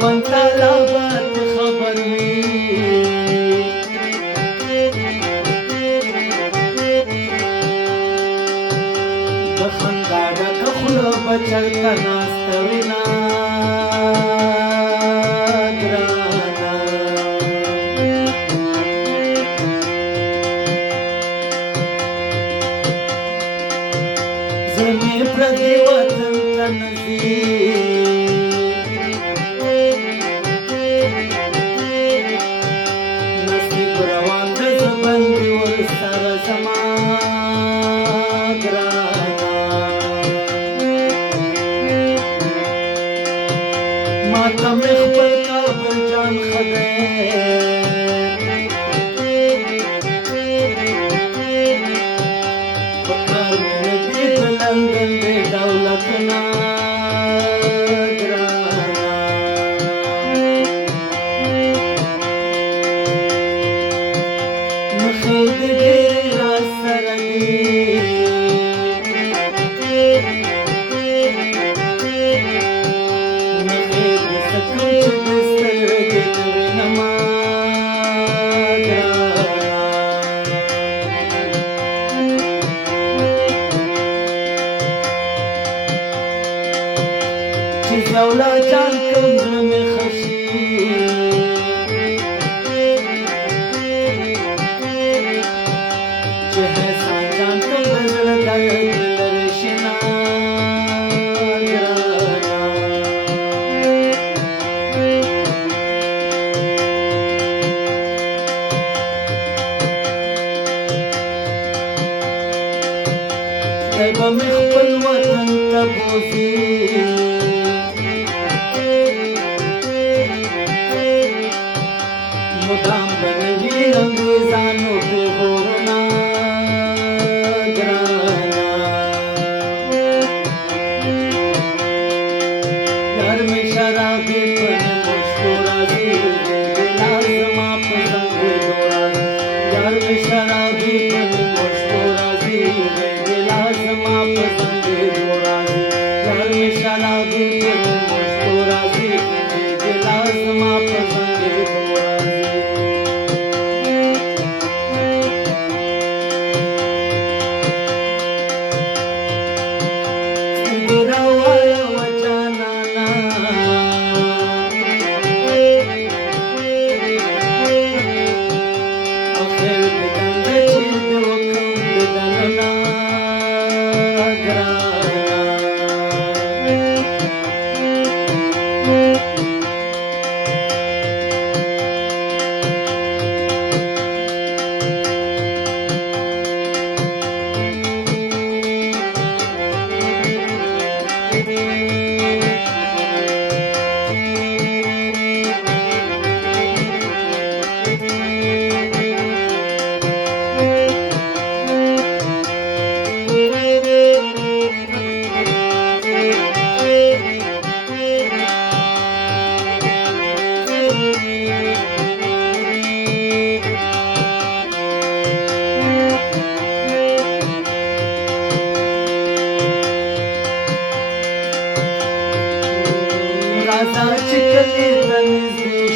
خداوند تعالی به خبر وي د خندا ډکه خوله به چرته ناسته وینا ګرانه زړه مې پردي وطن ته نه ځي نصیب روان د زبندې ورسره زما ګرانه ماته مې خپل کابل جان ښه دی په کار مې نه دي د لندن د دولتونه ګرانه مخې دې ډېرې راسره دي زولا جان کوم زړه مې خشي چې حسان جان کوم د زړه درد لرې شنا ګرانه خدای به مې خپل وطن ته بوځي مدام بنوي انګريزانو پیغورونه ګرانه یار مې شرابي په مشکو راځي بلا زما په څنګه دورا یار مې شرابي په مشکو راځي بلا زما په څنګه دورا یار مې شرابي په مشکو راځي بلا زما په څنګه دورا راځه چې کلي ته نږدې